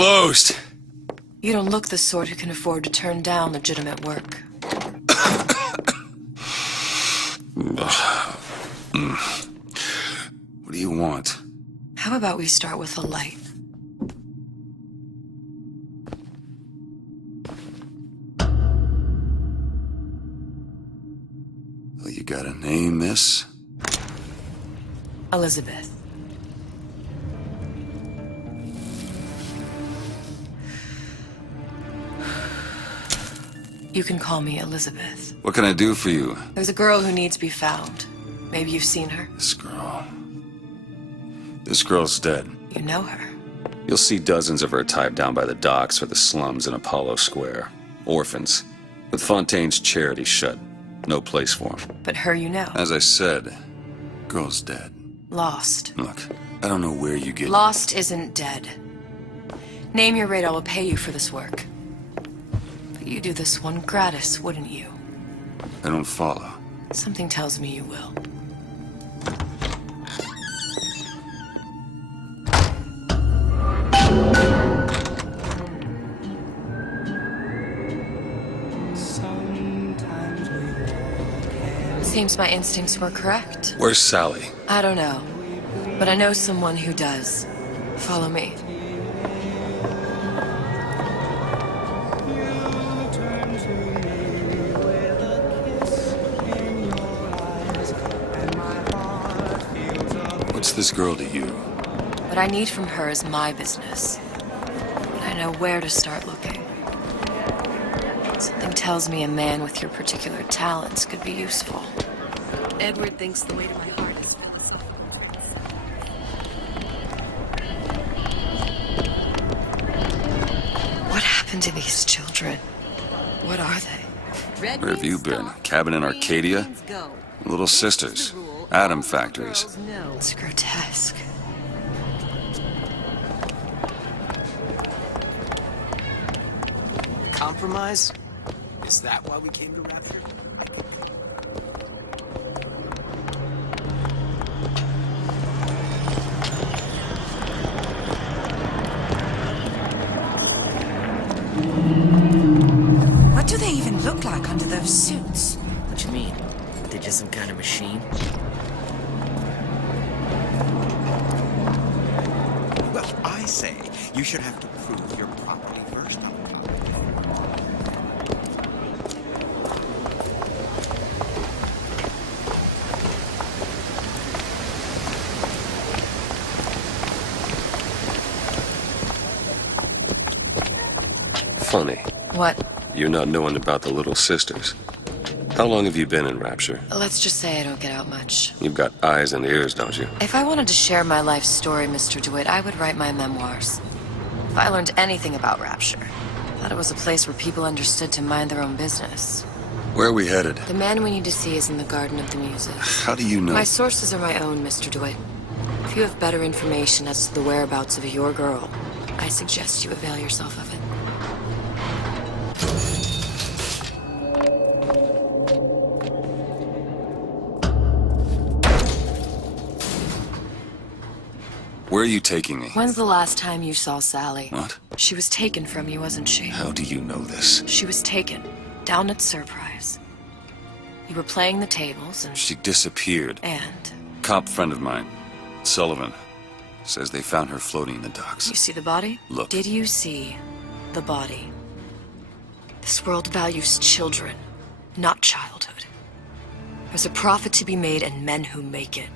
closed. You don't look the sort who can afford to turn down legitimate work. What do you want? How about we start with a light? Well, you got a name, miss? Elizabeth. You can call me Elizabeth. What can I do for you? There's a girl who needs to be found. Maybe you've seen her. This girl. This girl's dead. You know her. You'll see dozens of her tied down by the docks or the slums in Apollo Square. Orphans. With Fontaine's charity shut. No place for them. But her you know. As I said, girl's dead. Lost. Look, I don't know where you get... Lost isn't dead. Name your rate, I will pay you for this work. But you do this one gratis, wouldn't you? I don't follow. Something tells me you will. Seems my instincts were correct. Where's Sally? I don't know, but I know someone who does. Follow me. What's this girl to you? What I need from her is my business. But I know where to start looking. Something tells me a man with your particular talents could be useful. Edward thinks the way to my heart is philosophical. What happened to these children? What are they? Where have you been? Cabin in Arcadia? Little sisters. Atom factories. It's grotesque. Compromise? Is that why we came to Rapture? What do they even look like under those suits? What you mean? They're just some kind of machine? Well, I say you should have to prove your property first. Funny. What? You're not knowing about the little sisters. How long have you been in Rapture? Let's just say I don't get out much. You've got eyes and ears, don't you? If I wanted to share my life story, Mr. DeWitt, I would write my memoirs. If I learned anything about Rapture, I thought it was a place where people understood to mind their own business. Where are we headed? The man we need to see is in the Garden of the Muses. How do you know? My sources are my own, Mr. DeWitt. If you have better information as to the whereabouts of your girl, I suggest you avail yourself of it. Where are you taking me? When's the last time you saw Sally? What? She was taken from you, wasn't she? How do you know this? She was taken, down at Surprise. You were playing the tables and... She disappeared. And? Cop friend of mine, Sullivan, says they found her floating in the docks. You see the body? Look. Did you see the body? This world values children, not childhood. There's a profit to be made and men who make it.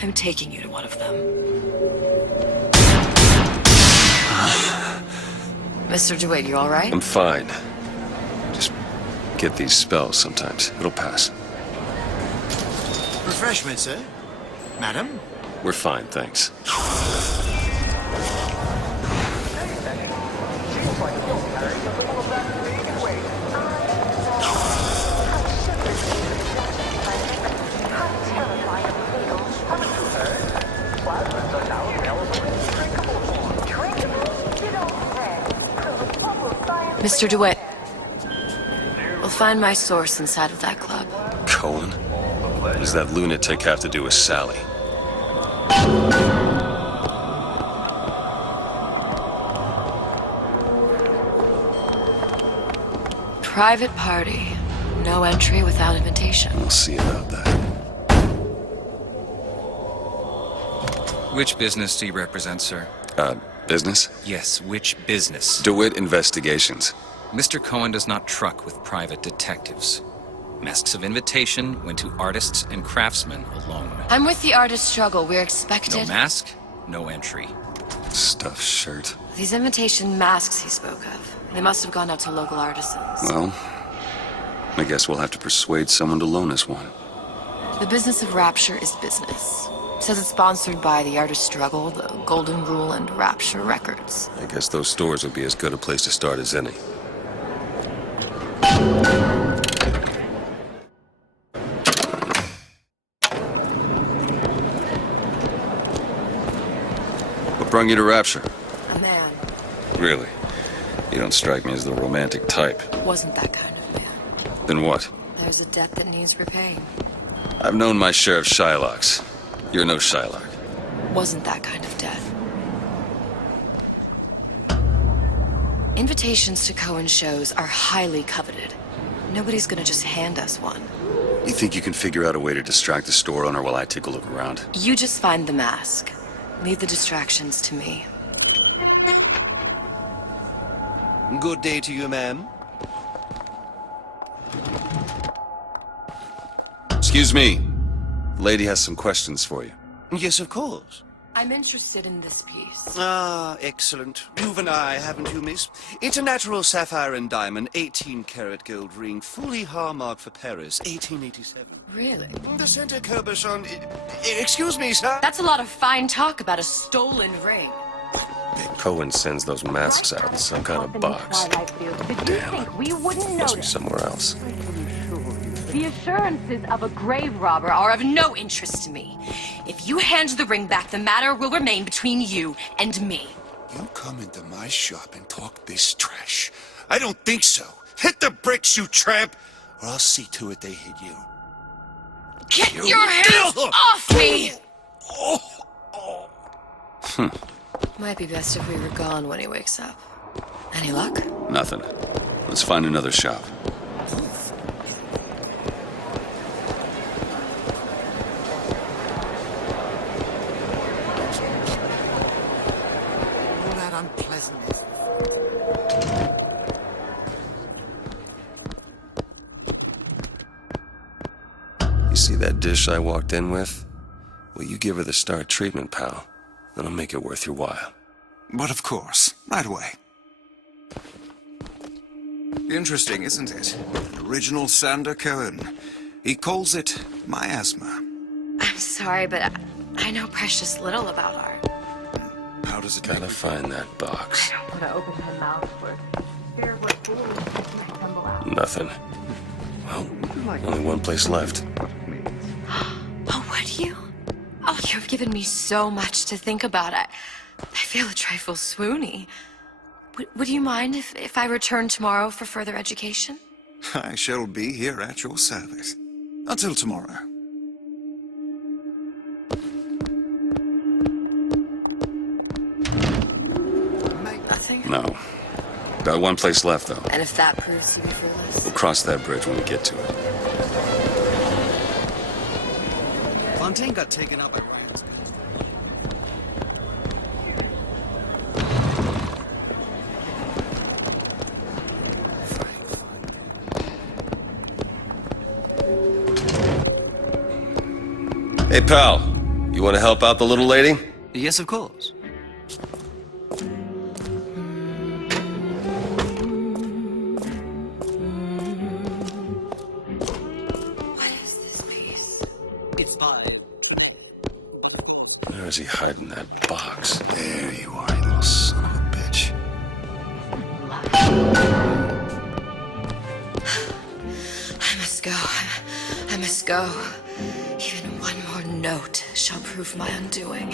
I'm taking you to one of them. Mr. DeWitt, you all right? I'm fine. Just get these spells sometimes. It'll pass. Refreshment, sir? Madam? We're fine, thanks. Mr. DeWitt, we'll find my source inside of that club. Cohen? What does that lunatic have to do with Sally? private party. No entry without invitation. We'll see about that. Which business do you represent, sir? Business? Yes, which business? DeWitt Investigations. Mr. Cohen does not truck with private detectives. Masks of invitation went to artists and craftsmen alone. I'm with the artist struggle. We're expected. No mask, no entry. Stuffed shirt. These invitation masks he spoke of. They must have gone out to local artisans. Well, I guess we'll have to persuade someone to loan us one. The business of Rapture is business. Says it's sponsored by the Artist Struggle, the Golden Rule, and Rapture Records. I guess those stores would be as good a place to start as any. What brought you to Rapture? A man. Really? You don't strike me as the romantic type. Wasn't that kind of man. Then what? There's a debt that needs repaying. I've known my share of Shylocks. You're no Shylock. Wasn't that kind of debt. Invitations to Cohen shows are highly coveted. Nobody's gonna just hand us one. You think you can figure out a way to distract the store owner while I take a look around? You just find the mask. Leave the distractions to me. Good day to you, ma'am. Excuse me. The lady has some questions for you. Yes, of course. I'm interested in this piece. Ah, excellent. You've an eye, haven't you, miss? It's a natural sapphire and diamond, 18-karat gold ring, fully hallmarked for Paris, 1887. Really? The center cabochon... Excuse me, sir? That's a lot of fine talk about a stolen ring. Cohen sends those masks out in some kind of box. Damn. We wouldn't Must be notice. somewhere else. The assurances of a grave robber Are of no interest to me. If you hand the ring back, the matter will remain between you and me. You come into my shop and talk this trash. I don't think so. Hit the bricks, you tramp, or I'll see to it they hit you. Get your hands off me! Might be best if we were gone when he wakes up. Any luck? Nothing. Let's find another shop. All that unpleasantness. You see that dish I walked in with? Well, you give her the star treatment, pal. That'll make it worth your while. But of course, right away. Interesting, isn't it? An original Sander Cohen. He calls it miasma. I'm sorry, but I know precious little about art. How does it Gotta find that box. I don't want to open my mouth for fear of what fools might tumble out. Nothing. Well, only one place left. Oh, would you? Oh, you've given me so much to think about. I feel a trifle swoony. Would you mind if I return tomorrow for further education? I shall be here at your service. Until tomorrow. Nothing? No. Got one place left, though. And if that proves to be foolish? We'll cross that bridge when we get to it. Fontaine got taken out by riots. Hey, pal. You want to help out the little lady? Yes, of course. What is this piece? It's fine. Where is he hiding that box? There you are, you little son of a bitch. I must go. I must go. Even one more note shall prove my undoing.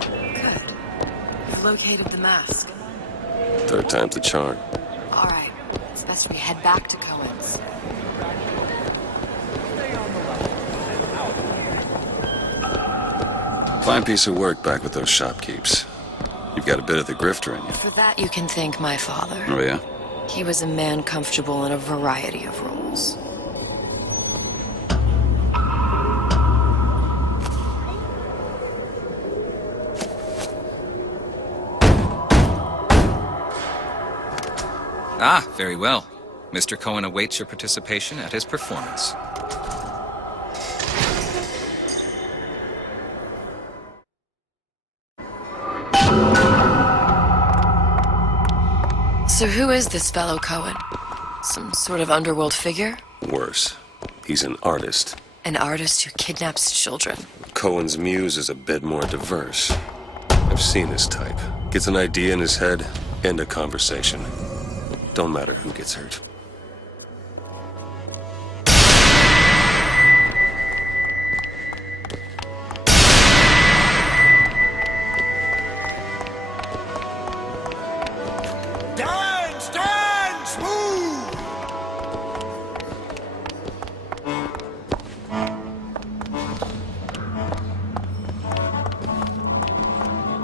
Good. You've located the mask. Third time's the charm. All right. It's best we head back to Cohen's. Fine piece of work back with those shopkeeps. You've got a bit of the grifter in you. For that, you can thank my father. Oh, yeah? He was a man comfortable in a variety of roles. Ah, very well. Mr. Cohen awaits your participation at his performance. So who is this fellow Cohen? Some sort of underworld figure? Worse. He's an artist. An artist who kidnaps children. Cohen's muse is a bit more diverse. I've seen this type. Gets an idea in his head, end a conversation. Don't matter who gets hurt. Dance, dance, move!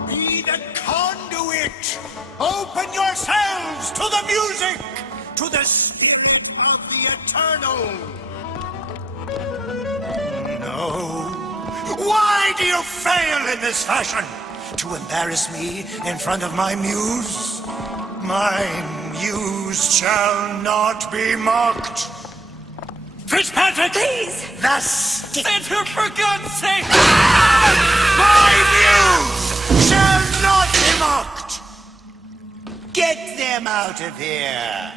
Be the conduit! Open yourselves to the music! To the spirit of the eternal! No. Why do you fail in this fashion? To embarrass me in front of my muse? My muse shall not be mocked. Fitzpatrick! Please! The stick! Enter, for God's sake! My muse shall not be mocked! Get them out of here!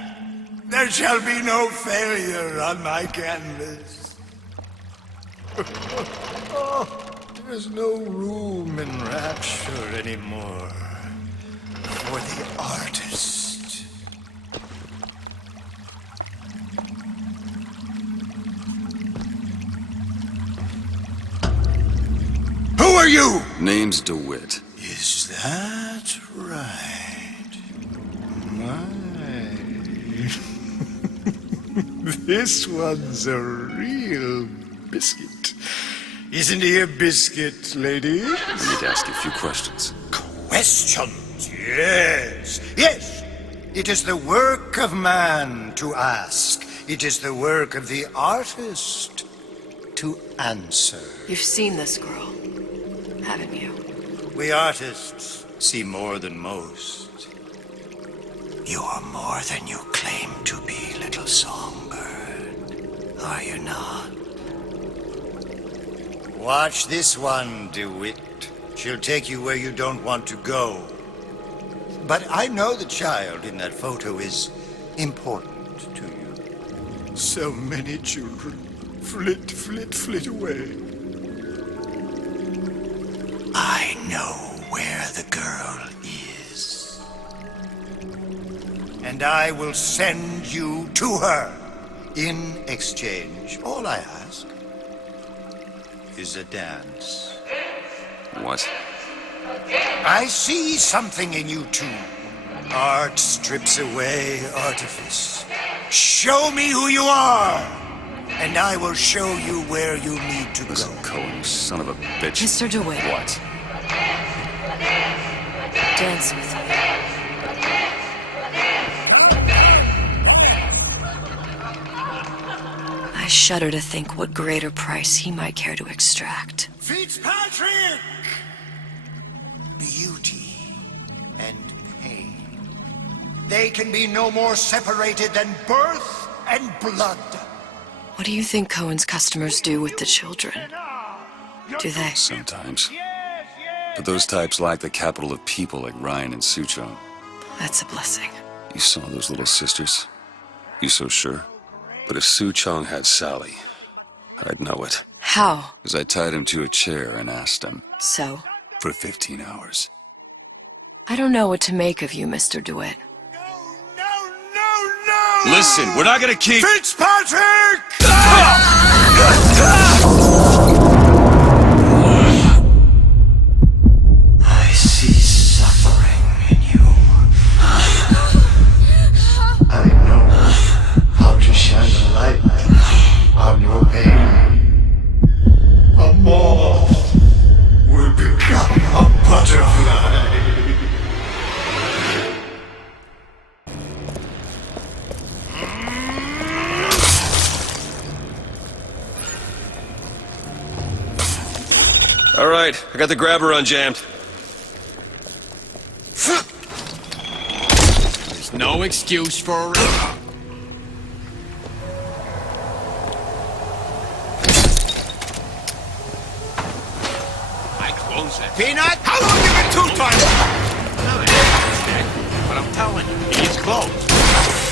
There shall be no failure on my canvas. There's no room in rapture anymore for the artist. Who are you? Name's DeWitt. Is that right? My. This one's a real biscuit. Isn't he a biscuit, lady? I need to ask you a few questions. Questions, yes. Yes, it is the work of man to ask. It is the work of the artist to answer. You've seen this girl, haven't you? We artists see more than most. You are more than you claim to be, little songbird. Are you not? Watch this one, DeWitt. She'll take you where you don't want to go. But I know the child in that photo is important to you. So many children flit, flit, flit away. I know where the girl is. And I will send you to her. In exchange, all I ask is a dance. What? I see something in you two. Art strips away artifice. Show me who you are, and I will show you where you need to Listen, go. Cohen, you son of a bitch. Mr. DeWitt. What? Dance with me. I shudder to think what greater price he might care to extract. Fitzpatrick! Beauty and pain. They can be no more separated than birth and blood. What do you think Cohen's customers do with the children? Do they? Sometimes. But those types lack the capital of people like Ryan and Suchong. That's a blessing. You saw those little sisters? You so sure? But if Suchong had Sally, I'd know it. How? Because I tied him to a chair and asked him. So? For 15 hours. I don't know what to make of you, Mr. DeWitt. No! Listen, we're not gonna keep... Fitzpatrick! I see suffering in you. I know how to shine a light on your pain. A moth will be I got the grabber unjammed. There's no excuse for a river. I close it. Peanut, how long you been two-timing? No, it ain't, but I'm telling you, he's closed.